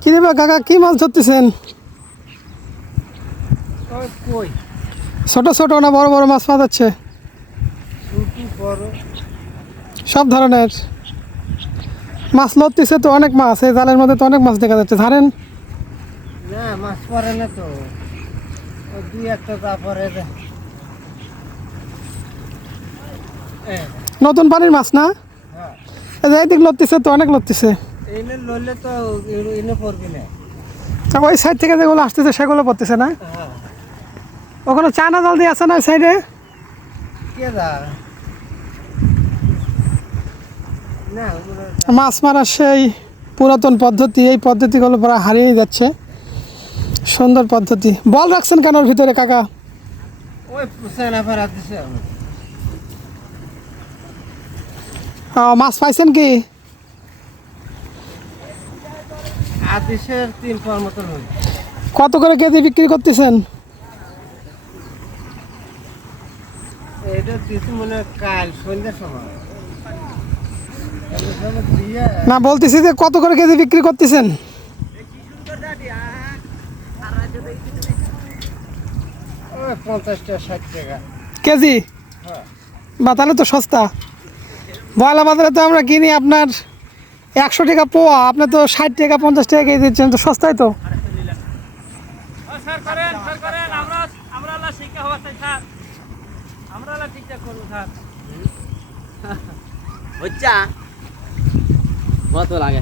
কি রে কাকা কি মাছ ধরতেছেন? ছোট ছোট না বড় বড় মাছ পাওয়া যাচ্ছে সব ধরনের। মাছ লড়তেছে তো অনেক মাছ এই জালের মধ্যে তো অনেক মাছ দেখা যাচ্ছে। ধরেন। না মাছ পড়ে না তো। দুই একটা তারপরে নতুন পানির মাছ না? হ্যাঁ। এই এইদিক লড়তেছে তো অনেক লড়তেছে। এনে লইলে তো এনে পড়বি না। তা ওই সাইড থেকে যেগুলো আসতেছে সেগুলো পড়তেছে না? হ্যাঁ। ওখানে চায়না জাল দিয়ে আছে না সাইডে কে দা? মাছ মারার সেই পুরাতন পদ্ধতি এই পদ্ধতিগুলো প্রায় হারিয়ে যাচ্ছে। সুন্দর পদ্ধতি। বল রাখছেন কেন ভিতরে কাকা? মাছ পাইছেন কি? আদিশের তিন পর মতন হই কত করে কেজি বিক্রি করতেছেন? এটা দিছি মনে কাল সন্ধ্যার সময়। তাহলে সব দিয়ে না বলতেছি যে কত করে কেজি বিক্রি করতেছেন? পঞ্চাশটা ষাট টাকা। কেজি? হ্যাঁ। বা তাহলে তো সস্তা। বয়লা বাজারে তো আমরা কিনি আপনার একশো টাকা পোয়া আপনি তো ষাট টাকা পঞ্চাশ টাকা কেজি দিচ্ছেন তো সস্তায় তো। হচ্ছে? কত লাগে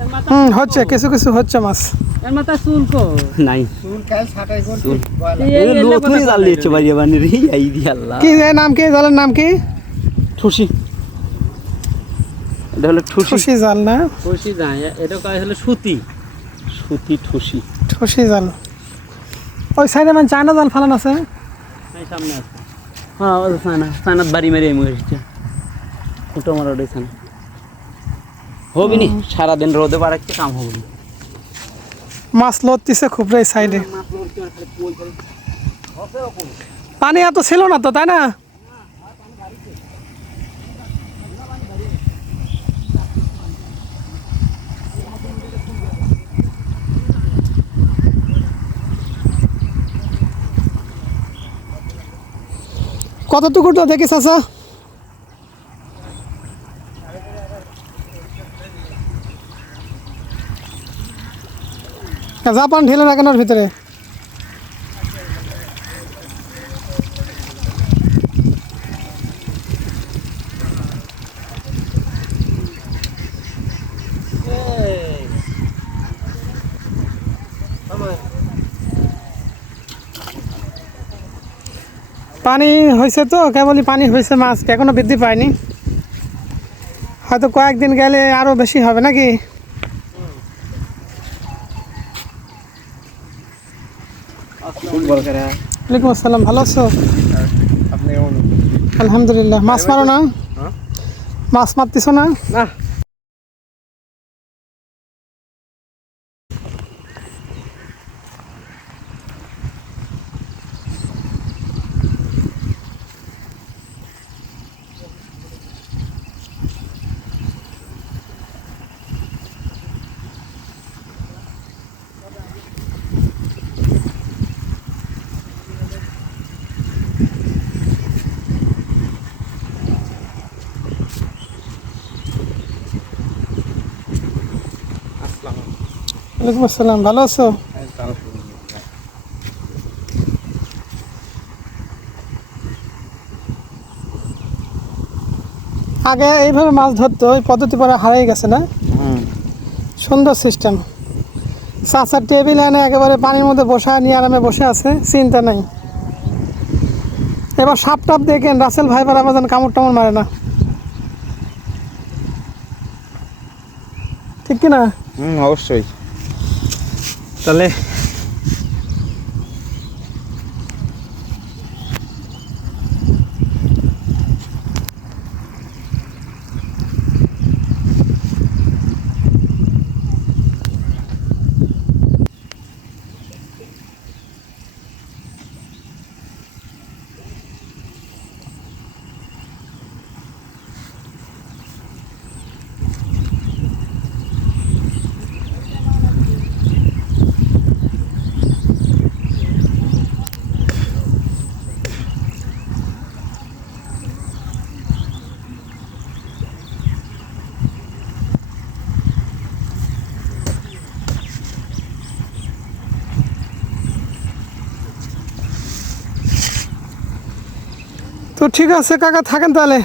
এর মাথা হুম হচ্ছে কিছু কিছু হচ্ছে মাছ। এর মাথা চুল কো। নাই। চুল কাল ছাটাই করছি বয়লা। এই- এই- এই নতুন কথা জাল বলে বাড়ি বানি রে এই দি আল্লাহ। কি নাম কি? জালের নাম কি? ঠুসি এটা হলো ঠুসি। ঠুসি জাল না? খুশি যায় এটা কয় হলো সুতি? সুতি ঠুসি। ঠুসি জাল। ওই সাইডে মানে চায়না জাল ফালান আছে? সামনে আছে। হ্যাঁ ও সানা সানাত বাড়ি মেরে এমে এসেছে। ফুটো মারা ওটাই সানা হবি নি? সারাদিন রোদে বাড়াচ্ছে কাম হবে? নি মাছ লড়তেছে খুব রে সাইডে। পানি এত ছিল না তো তাই না? কতটুকু তো দেখি চাচা জাপান ঢেলে রাখেন ওর ভিতরে। আমার পানি হয়েছে তো কেবলই পানি হয়েছে মাছ এখনও বৃদ্ধি পায়নি। হয়তো কয়েকদিন গেলে আরও বেশি হবে নাকি? ওয়ালাইকুম আসসালাম ভালো আছো? আলহামদুলিল্লাহ। মাছ মারো না? হ্যাঁ? মাছ মারতেছো না না ওয়ালাইকুম আসসালাম ভালো আছো? আগে এইভাবে মাছ ধরতো ওই পদ্ধতি পরে হারিয়ে গেছে না? সুন্দর সিস্টেম চাচার টেবিল এনে একেবারে পানির মধ্যে বসা নিয়ে আরামে বসে আছে চিন্তা নাই। এবার সাপ টাপ দেখেন রাসেল ভাই বার আমার যেন কামড় টামড় মারে না? ঠিক কি না হুম অবশ্যই। তাহলে তো ঠিক আছে কাকা থাকেন তাহলে।